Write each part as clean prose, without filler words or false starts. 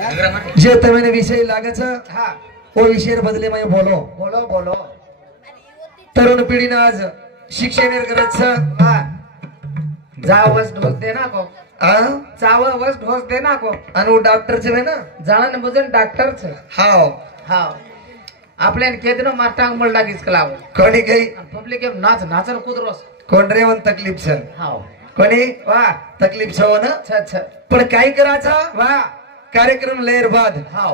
जे तमेने विषय लागच हाँ वो विषय बदले मैं बोलो बोलो बोलो तरुण पिढीने आज शिक्षण गरज हाँ जावस ढोस देना को आ चावस ढोस देना को आणि डॉक्टर चे ना जाणा न बजन डॉक्टर छे हाव हाँ आपल्यान केदनो माटांग मळडा गिसकलाव कोणी काही पब्लिक एम नाच नाचन कुदरोस कोण रे वन तकलीफ छ हाँ कोणी वाह तकलीफ छ ना छ पण काय करायचा वाह कार्यक्रम लेर बाद हाँ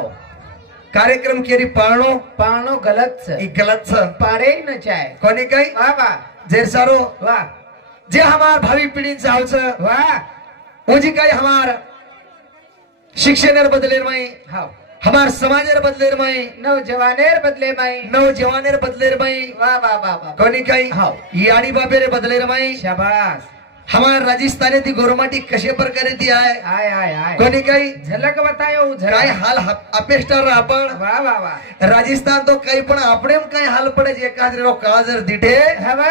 कार्यक्रम केरी पाळणो पाणो गलत छे ई गलत छ पाड़े ही न चाहे कोणी काही वाह वाह जे सारो वाह जे हमार भावी पिढीन चाव छ वाह ओजी काही हमार शिक्षणेर बदलेर माई हाँ हमार समाजेर बदलेर माई नौजवानेर बदले माई नौजवानेर बदलेर माई वाह वाह वाह वाह कोणी काही हाव. याडी बाबेरे बदलेर माई शाबाश हमार राजस्थाने ती गोरमाटी कशे प्रकारे ती आहे आय आय आय कोणी काही झलक बतायो काय झलक हाल अपेष्टार आपण वाह वाह वाह राजस्थान तो काही पण આપણે काही हाल पडे एखाद्रो काजर दिठे हवा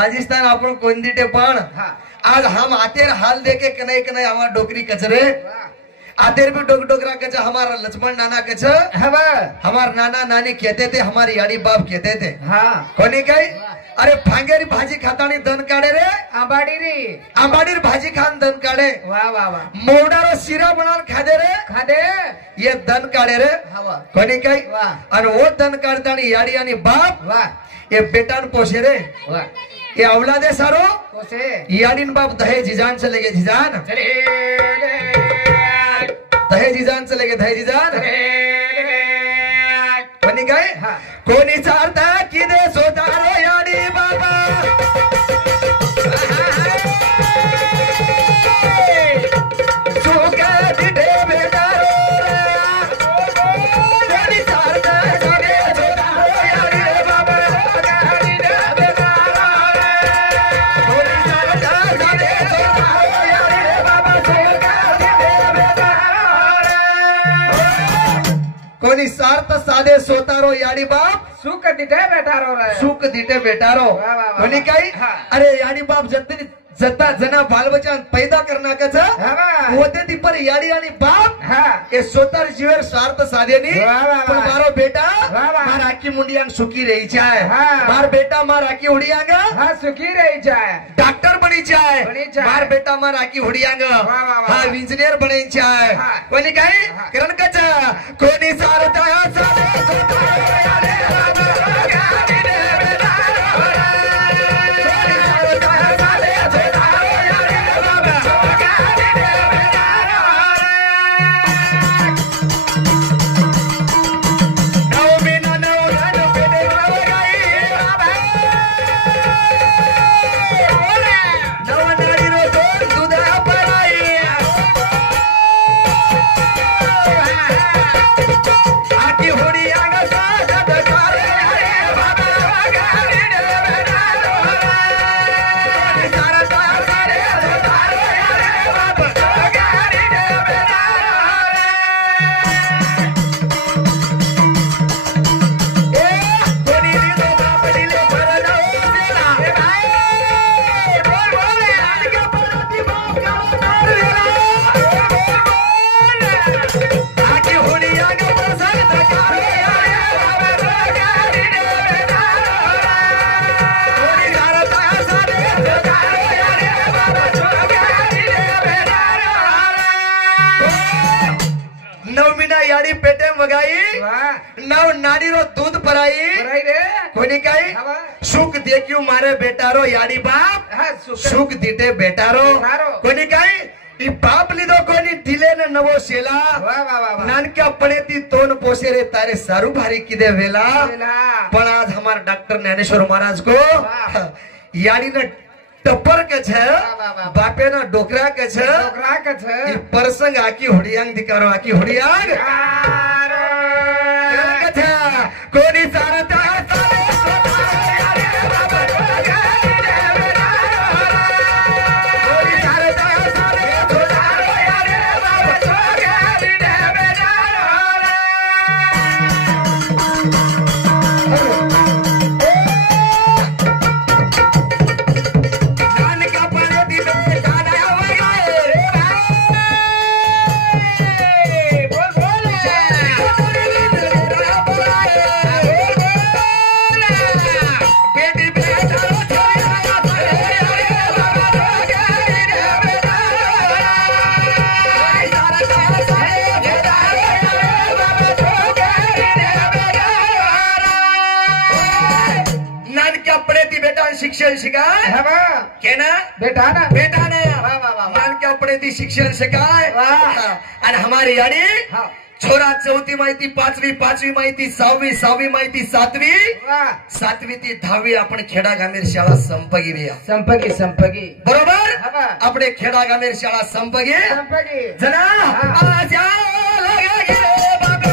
राजस्थान आपण कोण दिठे पण हाँ आज हम आतेर हाल देके कनई हमार डोकरी कचरे वाह आतेर भी डोक डोकरा कच हमारा लक्ष्मण नाना कच हवा हमार नाना नानी कहते थे हमारी याड़ी बाप कहते थे हाँ कोणी काही अरे फांगेरी भाजी खातानी दन काढे रे आंबाडी रे आंबाडीर भाजी खान दन काढे वाह वाह वाह मोडारो शिरा बनान खादे रे खादे ये दन काढे रे हवा कोणी काही वाह आणि वो दन काढतानी याडी आणि बाप वाह ये बेटान पोसे रे वाह ये औलादे सारो कोसे याडीन बाप दहे जिजान चले गए जिजान चले दहे जिजान चले गए दहे जिजान कोणी काय हाँ कोणी चारता की दे सोतारो याडी बाबा सुका दिठे बेटारो कोणी चारता की दे सोतारो याडी बाबा कोणी चारता की दे सोतारो याडी बाबा सुका दिठे बेटारो कोणी सार्थ साधे सोतारो याडी बाप सुख दिठे बैठा रो रहा है सुख दिटे बेटारो वाह, वाह, वाह. कोणी काही हाँ. अरे याडी बाप जतनी जता जना बालबच्चा पैदा करनाकच हवा होते ती पर याडी आणि बाप हाँ એ સોતાર જીવર સ્વાર્થ સાધેની વાહ, વાહ, વાહ. પણ મારો બેટા વાહ, વાહ. માર આખી મુંડિયાંગ સુખી રહી છે હા. માર બેટા માર આખી હુડિયાંગ हाँ सुखी रही जाए डॉक्टर बनी जाए बनी जाए. मार बेटा मार आखी हुडियांग वाह, वाह, वाह. हा इंजिनियर बने जाए हाँ. कोणी काय हाँ. करण कच कोणी सारता सारे सोतारो याडे बाबा गाडी दे बेटारो कोणी सारता सारे सोतारो याडे बाबा गाडी दे बेटारो नव बिना नव रान पेटे बाबा गाई बाबा नव नाडी रो दोन दुधा पराई आकी होडी आग साधत कारे रे बाबा गाडी दे बेटारो कोणी सारता सारे सोतारो याडे बाबा गाडी दे बेटारो कोणी दिलो बाप दिले परनो दिला बोल बोल लाडक्या परती बाप गावात दिला आकी होडी आग प्रसाद कारे याडे बाबा गाडी दे बेटारो कोणी सारता सारे सोतारो याडे बाबा गाडी दे बेटारो नव मीना याडी पेटे मगाई वाह नव नाडीरो दूध पराई रही रे कोणी काय हवा सुख देख्यू मारे बेटारो याडी बाप हाँ सुख सुख दिटे बेटारो बेटारो. कोणी काय ई बाप लिदो कोणी दिले न नवो शेला वाह वाह वाह वाह नानक्या पणे ती तोंड पोसे रे तारे सारू भारी किदे वेला वेला. पण आज हमार डॉक्टर ज्ञानेश्वर महाराज को वाह. याडी न टप्पर के छ वाह, वाह, वाह. बापे न डोकरा के छ डोकरा का छ ई परसंग आकी होडियांग दिकारो आकी होडियांग कोणी सारता सारे सोतारो याडे बाबा गाडी दे बेटारो कोणी सारता सारे सोतारो याडे बाबा गाडी दे बेटारो नानका पणे दिले गाड्या वगाए रे हा बा. केना बेटा ना बेटा ने वाह, वाह, वाह. मान के अपने ती शिक्षण शिकाय वाह. आणि हमारी याडी हा छोरा 4थी माहिती 5वी 5वी माहिती 6वी 6वी माहिती 7वी वा 7वी ते 10वी आपण खेडा गामेर शाळा संपगी संपगी संपगी बरोबर हा बा. आपले खेडा गामेर शाळा संपगी संपगी जना हा. आजा लगा गे बाबा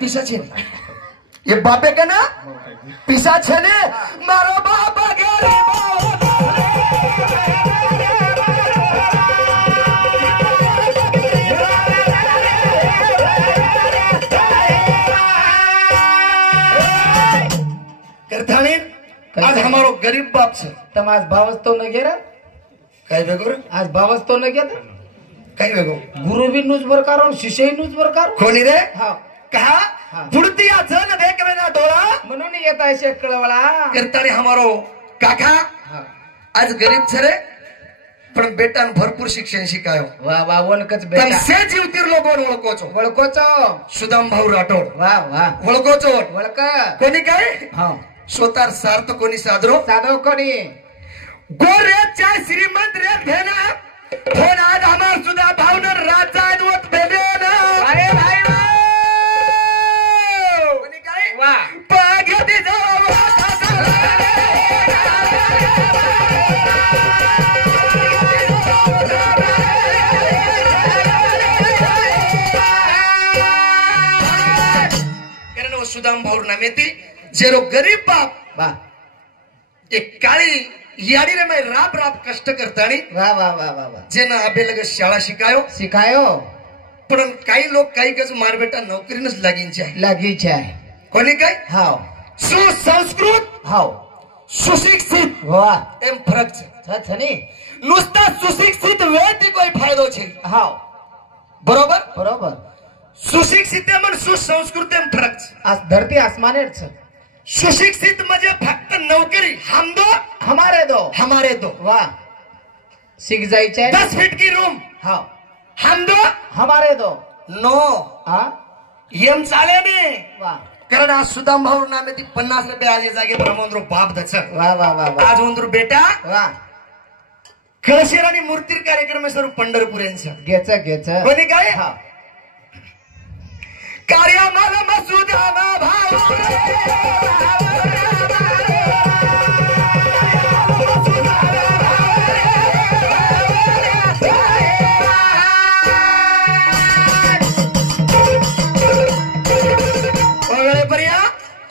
पिसाचे ये बापे का ना पिसाचे ने मारो बाबा गेले करथाने आज हमारो गरीब बाप से तम आज भावच तो न गेरा काय बेगो आज भावच तो न गेला काय बेगो गुरु भी नुज बरकार शिष्य नुज बरकार कोणी रे हा कहा बुडती आचन देखवे ना डोळा म्हणून येत आहे शेकळवळा करताने हमारो काका आज गरीब छे रे पण बेटा भरपूर शिक्षण शिकायो वा वा वनकच बेटा से जीवतीर लोक ओळखोचो वळकोचो सुदाम भाऊ राठोड वा वा ओळखोचो वळक कोणी काय हा स्वतार सार्थ कोणी सादरो साधव कोणी गोरे चाय श्रीमंत रे भेना फोन आज हमार सुदा भावनर राजा दोत भेले ना अरे भाई कोणी काय वा पागती जावा कारण सुदाम भाऊ नामेती जेरो गरीब बाप वा एक काळी याडी रे मैं राब राब कष्ट करतानी वा वा वा वा वा जेना आबेलग शाळा शिकायो शिकायो पण काही लोक काही कच मारबेटा नोकरीनच लागींचे लागीचे आहे कोणी काय हाव सुसंस्कृत हाव सुशिक्षित वा एम फरक છે छनी नुसता सुशिक्षित व्यक्ति કોઈ ફાયદો છે हाव बरोबर बरोबर सुशिक्षित मन सुसंस्कृत एम फरक છે आज धरती आसमानेर छ सुशिक्षित म्हणजे फक्त नोकरी हम दो हमारे दो वाह सीख जायचे 10 फीट की रूम हाँ हम दो हमारे दो नो हाँ येम चाले ने वाह कारण आज सुदाम भाऊ नामे ती 50 रुपये आज जागे ब्रह्मोंद्र बाप दच वाह वाह वाह वाह आज उंद्र बेटा वाह कळशेर आणि मूर्तीर कार्यक्रम सर्व पंढरपूर यांचं घ्यायच कोणी काय हा कार्यामाला मसुदामा भाऊ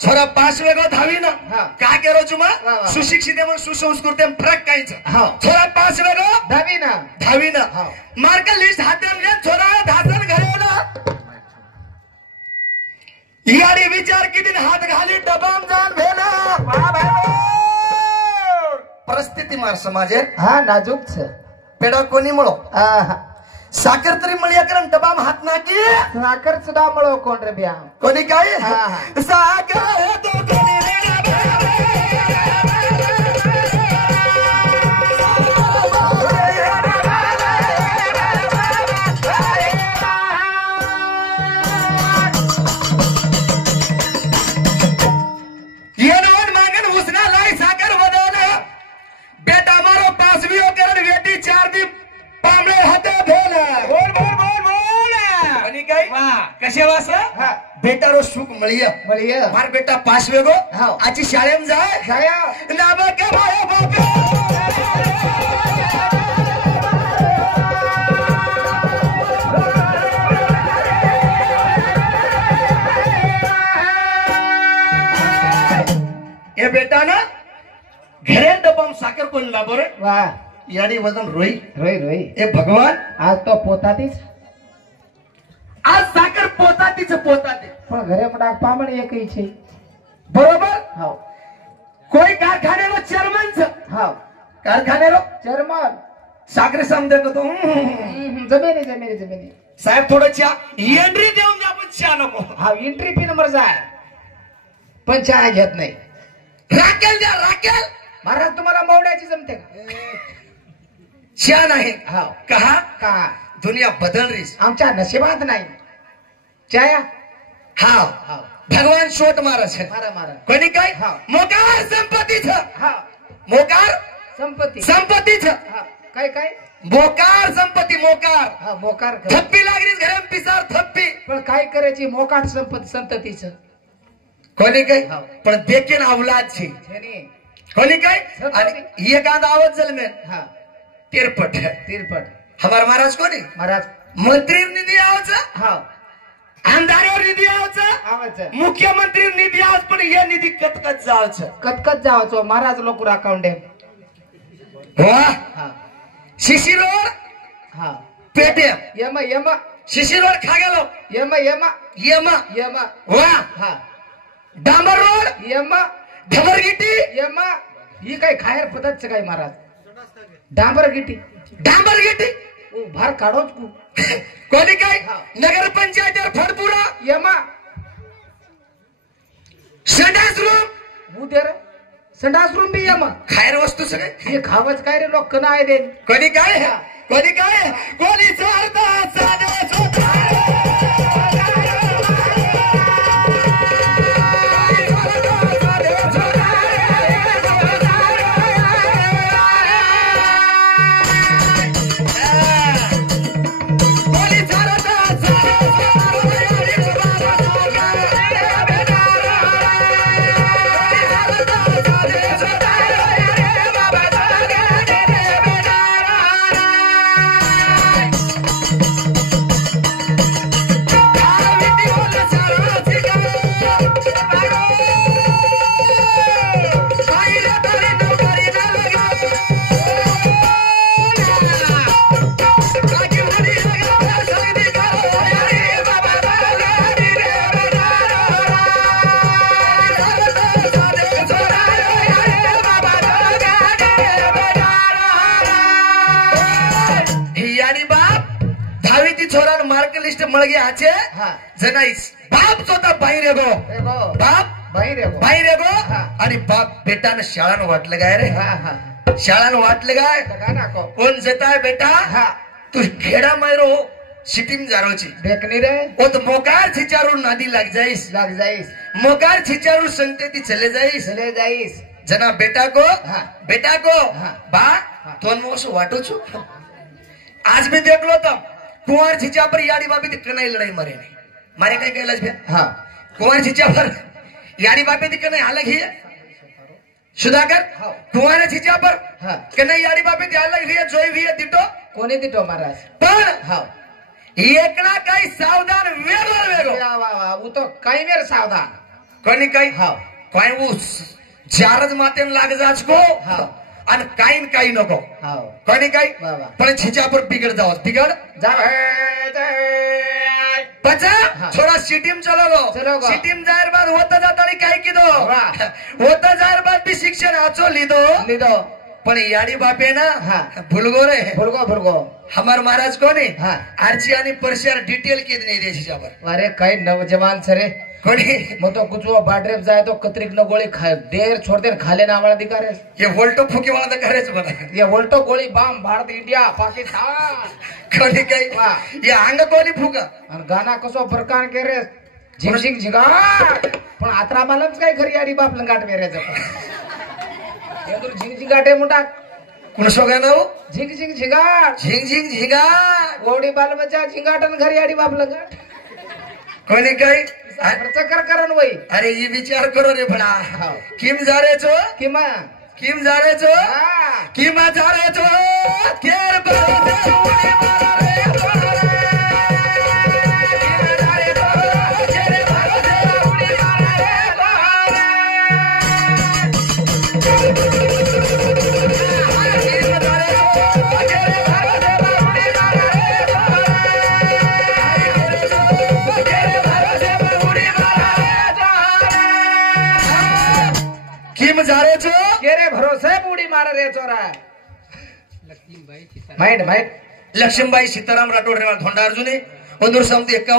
छोरा 5 वेगो धावी ना का केरो चुमा सुशिक्षित एवं सुसंस्कृत एवं फरक काहीच छोरा 5 वेगो धावी ना मार्क लिस्ट हातात घे छोरा धासन घरे ना यारी विचार किती हात घाली डबाम जान भेना परिस्थिती मार समाजेत हा नाजूक छ पेडा कोणी मळो साखर तरी मळ्या कारण डबाम हात नाकी साखर सुद्धा मळो कोण रे बिया कोणी काय साखर तो कोणी रे कशे वासा बेटा रो सुख मळिया मार बेटा 5 वेगो आची शाळेम जाय नाबा के भाया बापे बेटा ना घरे डब्बा साखर कोण ला बरं वा याडी वजन रोई रोई रोई ए भगवान आज तो पोतातीच आज साखर पोतातीच पोताते पण घरे मोठा पामण एकही છે बरोबर हाव કોઈ कारखानेનો चेअरमन छ हाव कारखानेનો चेअरमन साखरे समजे तो जमिनी जमिनी जमिनी साहेब थोडं चहा एंट्री देऊन द्या पण चहा नको हाव एंट्री फी नंबर जाय पण चहा घेत नाही राखेल द्या राखेल महाराज तुम्हाला मवड्याची जमते का चहा नाही हाव कहा का दुनिया बदल रही आमच्या नशिबात नाही चहा हाव हाव भगवान शोट मारा છે मारा मारा कोणी काय हा. मोकार संपत्ती छ हा मोकार संपत्ती संपत्ती छ हा काय काय मोकार संपत्ती मोकार हा मोकार कर. थप्पी लागली घरात पिसार थप्पी पण काय करायची मोकाट संपत्ती संततीच कोणी काय हा. पण देखील अवलाद છે छेनी कोणी काय संपत्ती. आणि एक आंदा आवाज जलमे हा तिरपट तिरपट हमार महाराज कोणी महाराज मंत्री निधी आवाज हा आमदारावर निधी आवाज आवाज मुख्यमंत्री निधी आवाज पण हे निधी कटकट जावच कतकत जावाचो महाराज लोक अकाउंट आहे वा हा शिशिरोड हा पेटे यम यम शिशिरोड खा गेलो यम यम यम यम वा हा डांबर रोड यम ढबरगिटी यम ही काय खायर पद्धतच काय महाराज डांबर गिटी डांबरगिटी ओ भार काढोच कु कोणी काय हा. नगर पंचायत फडपुरा यम संडास रूम उदर संडास रूम बी यम खायर वस्तू सगळे हे खावच काय रे लोक नाही दे कोणी काय कोणी काय कोणी स्वार्थ साधे स्वतः मळगे आचे हा जनाईस बाप स्वतः बाहेर येगो रेगो बाप बाहेर रेगो बाहेर येगो हा. आणि बाप बेटानं शाळानं वाटलं काय रे हा हा शाळानं वाटलं काय का नाको कोण जताय बेटा हा तू खेडा मैरो सिटीम जारोची देखनी रे ओ तो मोकार छिचारू नादी लाग जाईस लग जाईस मोकार छिचारू संगती चले जाईस चले जाईस जना बेटा को हा. बेटा को हा. बा हा. तो नोस वाटू छु आज भी देख लो तब कुंवर छिचा पर यारी बाबी दिक्कत नहीं लड़ाई मरे नहीं मारे कहीं कैलाश भैया हा कुंवर छिचा पर यारी बाबी दिक्कत नहीं अलग ही है सुधाकर हा. कुंवर छिचा पर हा कन्हई यारी बाबी दी अलग ही है जोई भी है दिटो कोणी दिटो महाराज पण हा एकना काही सावधान वेगळं वेगळं वा वा वा वो तो काही मेर सावधान कोणी काही हा काय ऊस चारच मातेन लाग जाच को हा आणि काही न काही नको हा कोणी काही वा वा पण छिचा पर बिगड़ जाओ बिगड़ जा पचा हाँ. थोड़ा सिटीम चलो चलो गो. सिटीम जाएर बाद होता जाता काय की दो वाह. होता जाएर बाद भी शिक्षण आचो लिदो लिदो पण याडी बापे ना हाँ. भूलगो रे भुलगो भुलगो हमार महाराज कोणी हाँ. आरची आणि परशियार डिटेल की नाही दे छिचावर अरे काही नवजवान सरे कोणी मग तो कुछ बाड्रेप जाए तो कतरिक न गोळी खाए देर छोड़ देर खाले ना आम्हाला दिकारे हे वोल्टो फुके वाला तर करायचं मला ये वोल्टो गोळी बाम भारत इंडिया पाकिस्तान कोणी काही वाह. या अंग कोणी फुका आणि गाना कसो प्रकार के रे झिंग झिंगा पण आत्रा मालच काय घरी आडी बाप लंगाट मेरेच झिंग झिंगाटे मुंडा कुणसो गाणं हो? झिंग झिंग झिंगाट झिंग झिंग झिंगा ओडी बाल बच्चा झिंगाटन घरी आडी बाप लंगाट कोणी काही खर्च कर करन वई अरे ये विचार करो रे भला हाँ. किम जा रे छो किमा किम जा रे छो हा किम जा रे छो केर बरसे उडी मारा रे बारे. किम जा रे छो, केर बरसे उडी मारा रे बारे. किम जारे छो केरे भरोसे बुडी मार रे चोरा माइट माइट लक्ष्मीबाई सीताराम राठोड रेवाल धोंडा अर्जुने ಒಂದೂರು ಸಾವಿರದ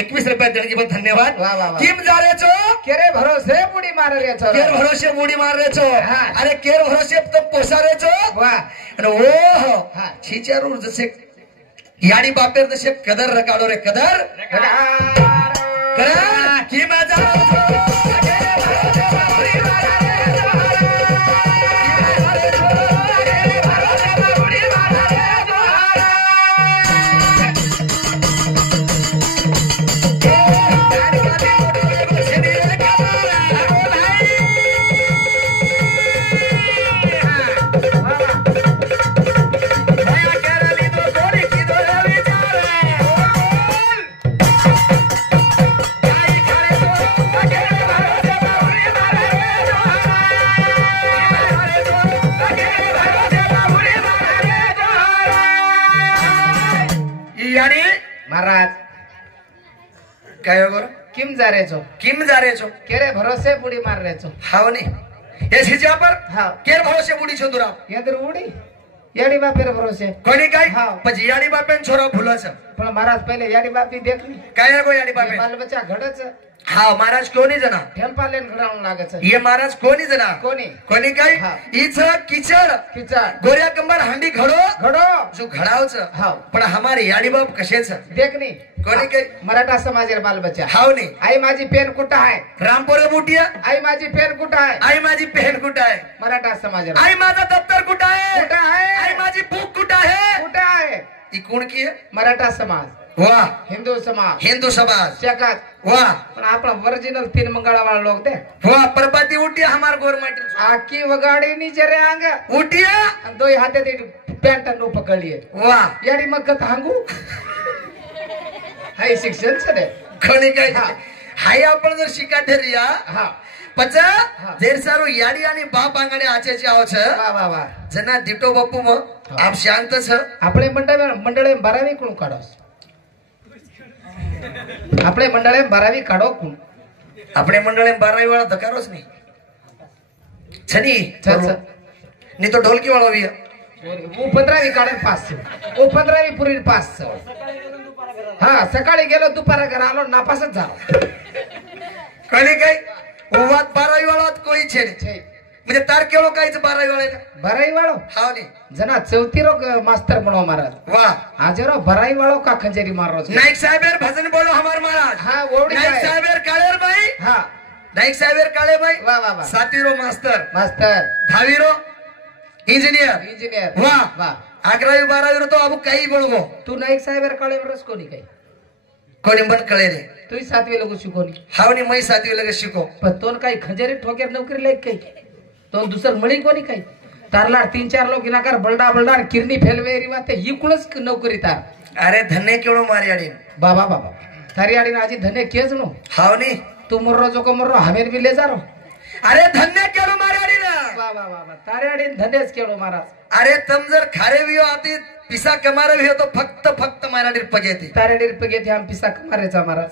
21 ರೂಪಾಯಿ देणगी बद्दल धन्यवाद वाह वाह वाह किम जारे छो केरे भरोसे बुडी मार रे चोरा केर भरोसे बुडी मार रे छो हाँ. अरे केर भरोसे तो पोसा रे छो वाह आणि ओ हाँ. छिचारूर जसे याडी बापेर जसे कदर रकाडो रे कदर कदर की मजा महाराज काय हो बरं किम जा रे छो किम जा रे छो केरे भरोसे बुडी मार रे छो हाव ने हे छिचा पर हाँ. केर भरोसे बुडी छो दुरा यादर उडी याडी बापेर भरोसे कोणी काय हाँ. પછી याडी बापेन छोरा भुलास पण महाराज पहिले याडी बापी देखली काय गो याडी बापे बाल बच्चा घडच हा महाराज कोणी जना ठेंपालेन घडावून लागच ये महाराज कोणी जना कोणी कोणी काय हा. इच किचड किचड गोऱ्या कंबर हांडी घडो घडो जो घडावच हाव. पण हमारे याडी बाप कशेच देखनी कोणी काय मराठा समाजेर बाल बच्चा हाव ने आई माझी पेन कुठं आहे रामपोरे बुटिया आई माझी पेन कुठं आहे आई माझी पेन कुठं आहे मराठा समाजेर आई माझा दप्तर कुठं आहे कुठं आहे आई माझी बुक कुठं आहे कुठं आहे ही कोण की आहे? मराठा समाज वाह हिंदू समाज हिंदू समाज जगात वाह पण आपला ओरिजिनल तीन मंगळवार लोक दे वाह परपति उठिया हमार गवर्नमेंट आखी वगाडी नी जरे अंग उठिया आणि दोय हाते ते पॅन्ट नो पकडली वाह याडी मग कथ हांगू हाय शिक्षण सदे कोणी काय हा. हाय आपण जर शिका ठरिया हा पच हा. देर सारू याडी आणि बाप आंगणे आचेचे आव छ वा वा वा जना दिटो बापू म हा. आप शांत छ आपले मंडळे 12वी कोण काढोस आपले मंडळे 12वी काढो कोण આપણે મંડળે 12 વાળા ધકારોસ ની છની ની તો ઢોલકી વાળો આવી वो 15वी काढे 5 वो 15वी पुरी 5 हा सकाळी गेलो दुपारा घर आलो नापासच झालो कोणी काय ओवात 12 वाळा कोई छे छे म्हणजे तार केळो कायच 12 वाळे 12वी वाळो हाव नी जना 34 मास्टर बनो महाराज वाह आजरो 12वी वाळो का खंजेरी मारो नाईक साहेबर भजन बोलो हमार महाराज हा ओवडी नाईक काय साहेबर काळेर बाई हा नाईक साहेबर काळे बाई वा वा वा सातीरो मास्तर मास्तर धावीरो इंजिनियर इंजिनियर वाह वाह 11वी 12वी तो अब काही बोलगो तू नाईक साहेबर काळे बरस कोणी काय कोणी पण कळे रे तू 7वी लोक शिकोनी हाव नी मै 7वी लगे शिको पण तोन काही खंजेरी ठोकेर नोकरी लायक काही तो दुसर मळी कोणी काही तारला 3-4 लोक इनाकार बलडा बलडा किरणी फेलवेरी वाते ही कुळच नोकरी तार अरे धन्य केळो मारी आडी बाबा बाबा तारी आडी आजी धने केज नो हाव नी तू मुर्रो जो को मुर्रो हमेर भी ले जारो अरे धन्य केळो मारी आडी ना बाबा बाबा तारी आडी धनेच केळो महाराज अरे तम जर खारे वियो आती पिसा कमारे वियो तो फक्त माराडी पगेती तारी आडी पगेती हम पिसा कमारेचा महाराज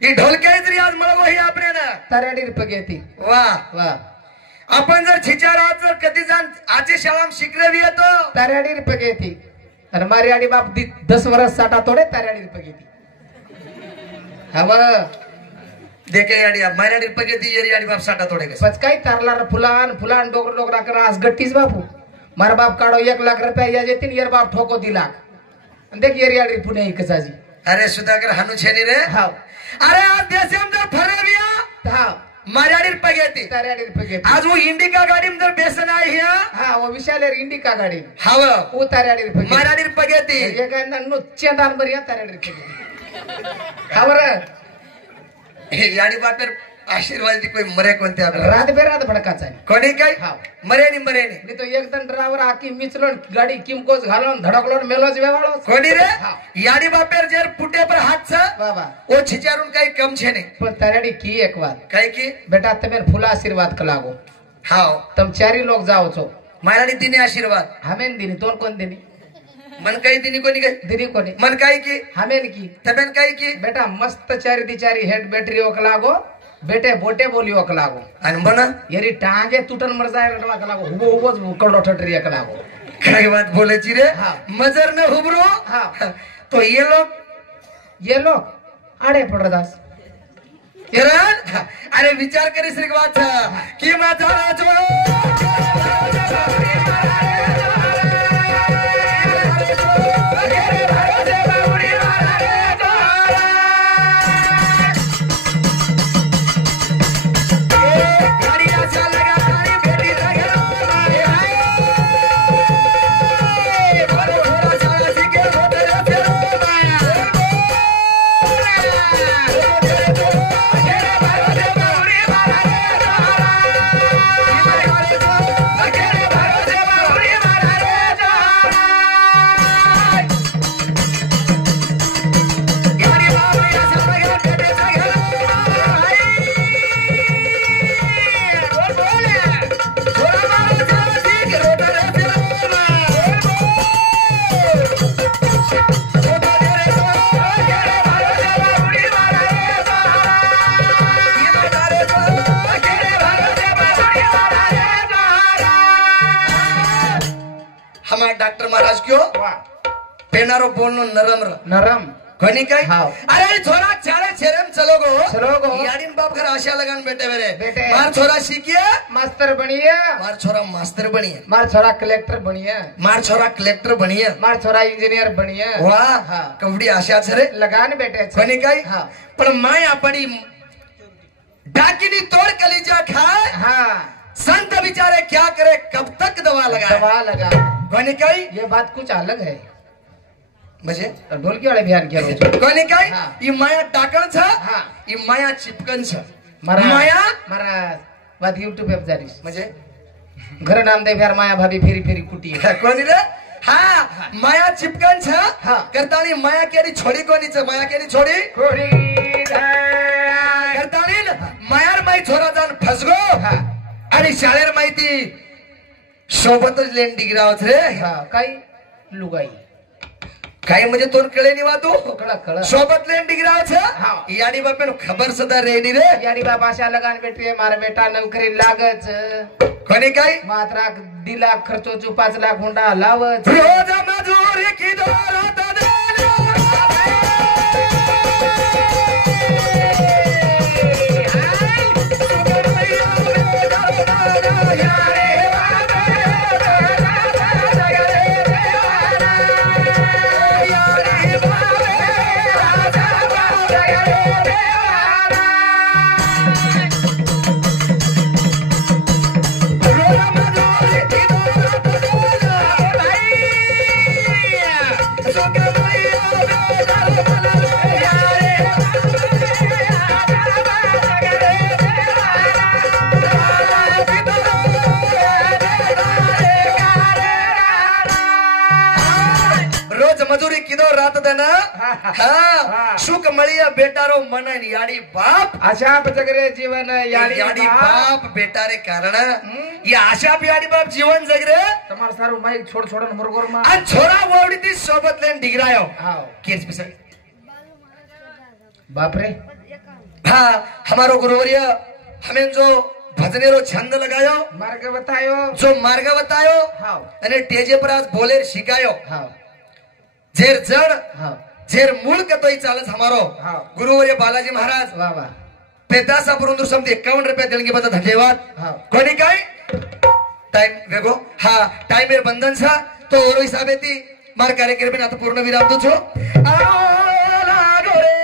ही ढोलक्या इतरी आज मळगो ही आपने ना तारी आडी पगेती वाह वाह आपण जर छिचारात जर कधी जाण आचे शाळाम शिकरेवी येतो तारी आडी पगेती आणि मारी आडी बाप 10 वर्ष साटा तोडे तारी आडी पगेती हवा देखे आडी माराडी पगेती येरी आडी बाप साटा तोडे कस पचकाई तारला फुलान फुलान डोगर डोगरा करा आज गट्टीस बापू मार बाप काढो 1 लाख रुपया या जेतीन येर बाप ठोको 2 लाख आणि देख येरी आडी पुणे इकसाजी अरे सुधाकर हानु छेनी रे हाव अरे आज देशम जर फरेविया हाव माराडी पगेती तारी आडी पगेती आज वो इंडिका गाडी में जर बेसन आहे हिया हा वो विशाल इंडिका गाडी हाव वो तारी आडी पगेती माराडी पगेती ये काय नु चेंदान बरिया तारी आडी पगेती खबर हे याडी बापेर आशीर्वाद दी कोई मरे कोणते आपला रात बेरात भडकाचा कोणी काय हाव मरे नी मी तो एकदम ड्रायव्हर आकी मिचलोन गाडी किमकोस घालून धडकलोन मेलोच वेवाळो कोणी रे हाव. याडी बापेर जर पुटे पर हाथ छ बाबा ओ छिचारून काही कम छे ने पण तारी की एक बात काय की बेटा तमें फुला आशीर्वाद कलागो हाव तम 4 लोग जाओ छो माराडी दिने आशीर्वाद हमेन दिनी दोन कोण दिनी मन काही दिनी कोणी काय दिनी कोणी मन काय की हमेन की तबेन काय की बेटा मस्त 4 दी 4 हेड बॅटरी ओक लागो बेटे बोटे बोली वक लागो आणि म्हणा येरी टांगे तुटन मर जाय वक लागो उबो उबोच कळडो ठटरी एक लागो काय बात बोलायची रे हा. मजर न हुबरो हा. तो ये लो आडे पडदास किरण अरे विचार करी श्री बात की माझा राजो हमारे डॉक्टर महाराज क्यों पेनारो बोलनो नरम नरम कोणी काय हाव. अरे छोरा चाले छेरम चलो चलो गो. याडीन बाप घर आशा लगान बेटे मेरे बेटे. मार छोरा सीखिए मास्टर बनिए मार छोरा मास्टर बनिए मार छोरा कलेक्टर बनिए मार छोरा कलेक्टर बनिए मार छोरा इंजिनियर बनिए वाह हा. कवडी आशा छरे लगान बेटे कोणी काय हा. पण माय आपणी डाकिनी तोड़ कलीजा खाए हाँ संत बिचारे क्या करे कब तक दवा लगाए दवा लगा कोणी काय ये बात कुछ अलग है म्हणजे ढोलकी वाले बिहान किया रोज कोणी काय हा. ई माया टाकण छ हा. ई माया चिपकन छ मारा माया मारा बात यूट्यूब पे जारीस म्हणजे घर नाम दे बिहार माया भाभी फेरी फेरी कुटी है कोणी रे हा माया चिपकन छ हा. करतानी माया केरी छोडी कोणी छ माया केरी छोडी करतानी मायार माई छोरा जान फसगो हा. आणि शाळेर माहिती सोबतच लेंडी डिग्रावत रे हाँ काही लुगाई काही म्हणजे तोर कळे नि वातू कळा कळा सोबत लेंडी डिग्रावत हा. याडी बापेन खबर सदा रेडी रे यारी बाबा आशा लगान बेटे मारा बेटा नौकरी लागच कोणी काय मात्रा 2 लाख खर्चो 5 लाख हुंडा लावच रोज मजूरी की दोरात मजुरी किदो रात दन हा सुख मळिया बेटारो मन याडी बाप अशा जगरे जीवन याडी बाप बेटारे कारण या आशा याडी बाप जीवन जगरे તમાર સારું માઈક છોડ છોડન મુરગોર માં आ छोरा वोडी ती सोबत लेन डिगरायो हां केस पिसळ बाप रे हाँ हमारो गुरुवर्य हमें जो भजनेरो छंद लगायो मार्ग बतायो जो मार्ग बतायो हां अने टेजे पर आज बोलेर शिकायो हां जेर जड़ हां जेर मूल कतोई चालत हमारो हां गुरुवर्य बालाजी महाराज वाह वाह पेदासा बरोबर समते 51 रुपये देणगी बद्दल धन्यवाद हां कोणी काय टाइम वेगो हा टाइमेर बंधन छा तो ओरो हिसाबे ती मार कार्यक्रम आता पूर्ण विराम दो छो आला गोरे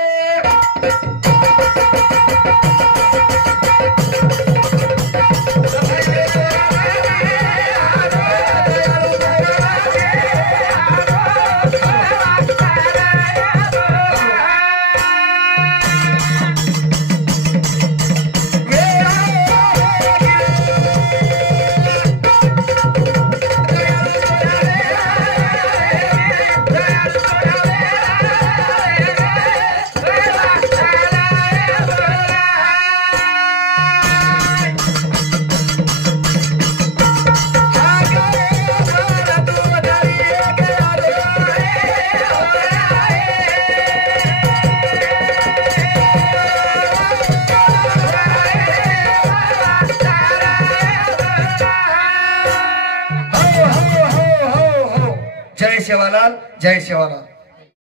सेवालाल जय सेवालाल.